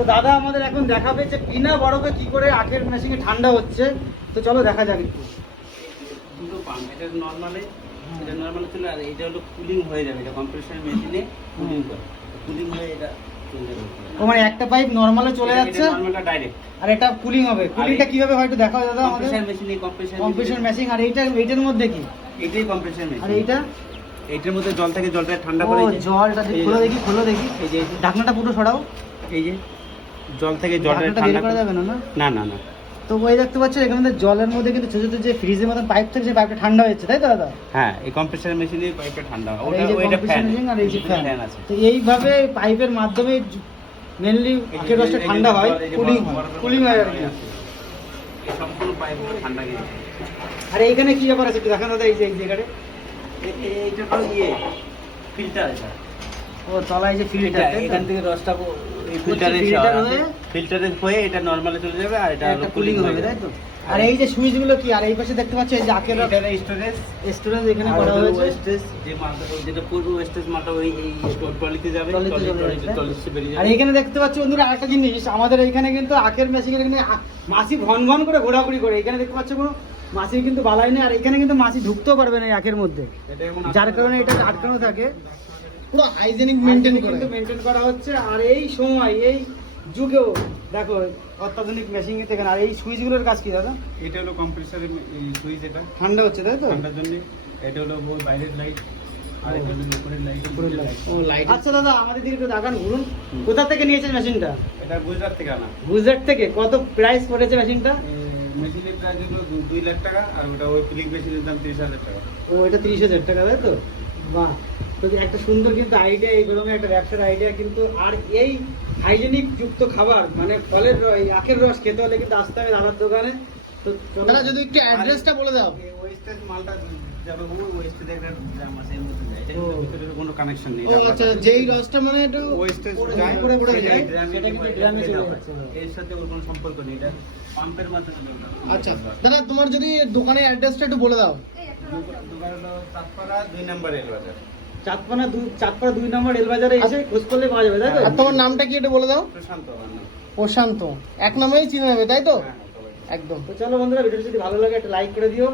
তো দাদা আমাদের এখন দেখাবে যে বিনা বরফে কি করে আখের মেশিনে ঠান্ডা হচ্ছে। তো চলো দেখা যাক একটু। দুটো পাম্প এটা নর্মালে এটা নর্মালে চলে আর এটা হলো কুলিং হয়ে যাবে এটা কম্প্রেসার মেশিনে কুলিং করে। কুলিং হয়ে এটা ও মানে একটা পাইপ নর্মালে চলে যাচ্ছে? নর্মালটা ডাইরেক্ট আর এটা কুলিং হবে। কুলিংটা কীভাবে হয় একটু দেখাও দাদা আমাদের। কম্প্রেসার মেশিনে কম্প্রেসার কম্প্রেশন মেশিন আর এইটা এইটার মধ্যে কি? এটাই কম্প্রেসার মেশিন আর এইটা? এইটার মধ্যে জল থেকে জলটা ঠান্ডা করে জলটা খোলো দেখি খোলো দেখি। এই যে। ঢাকনাটা পুরো সরাও। এই যে জল থেকে জলটা ঠান্ডা করা যাবে না না? না তো ওই দেখতে পাচ্ছ এখানে জলের মধ্যে কিন্তু ছোট ছোট যে ফ্রিজের মতন পাইপ থাকে সেই পাইপটা ঠান্ডা হচ্ছে তাই তো দাদা? হ্যাঁ এই কম্প্রেসার মেশিনে পাইপটা ঠান্ডা হয়। ওটা ওইটা ফ্যান আর এই যে ফ্যান আছে। তো এইভাবে পাইপের মাধ্যমে মেনলি আখের রসটা ঠান্ডা হয় কুলিং হয় কুলিং হয় আর কি। সম্পূর্ণ পাইপগুলো ঠান্ডা গিয়ে আর এইখানে কি ব্যাপার আছে একটু দেখানো দাদা এই যে এই জায়গাটা। এইটা হলো ইয়ে ফিল্টার এটা। ও তলায় যে ফিল্টার এখান থেকে রসটা ফিল্টারে হয়ে? ফিল্টারে হয়ে এটা নর্মালে চলে যাবে আর এটা কুলিং হবে তাই তো? আর এই যে কি? আর এই পাশে দেখতে পাচ্ছ এই যে আখের রস? স্টোরেজ স্টোরেজ এখানে করা হয়েছে। ওয়েস্টেজ যে মালটা যেটা ওয়েস্টেজ মালটা ওই এই ট্রলিতে যাবে ট্রলিতে যাবে। আর এখানে দেখতে পাচ্ছি বন্ধুরা আরেকটা জিনিস আমাদের এখানে কিন্তু আখের মেশিনের এখানে মাছি ঘন ঘন করে ঘোরাঘুরি করে। এখানে দেখতে পাচ্ছ কোনো মাছির কিন্তু বালাই নেই আর এখানে কিন্তু মাছি ঢুকতেও পারবে না আখের মধ্যে। যার কারণে এটা আটকানো থাকে। পুরো হাইজেনিক মেনটেন কিন্তু মেনটেন করা হচ্ছে আর এই সময় এই যুগেও দেখো অত্যাধুনিক মেশিন এ এখানে আর এই সুইচগুলোর কাজ কি দাদা? এটা হলো কম্প্রেসারের সুইচ এটা। ঠান্ডা হচ্ছে তাই তো? ঠান্ডার জন্য। এটা হলো ওই বাইরের লাইট আর এটা হলো উপরের লাইট উপরের light। ও লাইট আচ্ছা দাদা আমাদের দিকে একটু দেখান ঘুরুন। কোথা থেকে নিয়েছেন মেশিনটা এটা গুজরাট থেকে আনা। গুজরাট থেকে? কত প্রাইস পড়েছে মেশিনটা মেশিনের প্রাইস হলো দুই লাখ টাকা আর ওটা ওই ফিলিং মেশিনের দাম তিরিশ হাজার টাকা। ও, এটা তিরিশ হাজার টাকা, তাই তো? বাহ। তো একটা সুন্দর কিন্তু আইডিয়া এই গরমে একটা ব্যবসার আইডিয়া কিন্তু আর এই হাইজেনিক যুক্ত খাবার মানে ফলের আখের রস খেতে হলে কিন্তু আসতে হবে দাদার দোকানে দাদা যদি একটু অ্যাড্রেসটা বলে দাও। ওয়েস্টেজ মালটা যাবে ওই ওয়েস্টেজ একটা দাম আছে এর মধ্যে যায়। এটা ভিতরে কোনো কানেকশন নেই ও আচ্ছা যেই রসটা মানে একটু ওয়েস্টেজ যায় পড়ে পড়ে যায়, সেটা কিন্তু ড্রামে চলে যাচ্ছে। এর সাথে ওর কোনো সম্পর্ক নেই এটা পাম্পের মাধ্যমে আচ্ছা দাদা তোমার যদি দোকানের অ্যাড্রেসটা একটু বলে দাও। দোকান- হলো চাঁদপাড়া দুই নাম্বার রেলবাজার চাঁদপানা দুই চাঁদপাড়া দুই নম্বর রেলবাজারে এসে খোঁজ করলে পাওয়া যাবে তাই তো? আর তোমার নামটা কি একটু বলে দাও। প্রশান্ত আমার নাম। প্রশান্ত এক নামেই চিনে যাবে তাই তো? হ্যাঁ। একদম। তো চলো বন্ধুরা ভিডিওটি যদি ভালো লাগে একটা লাইক করে দিও।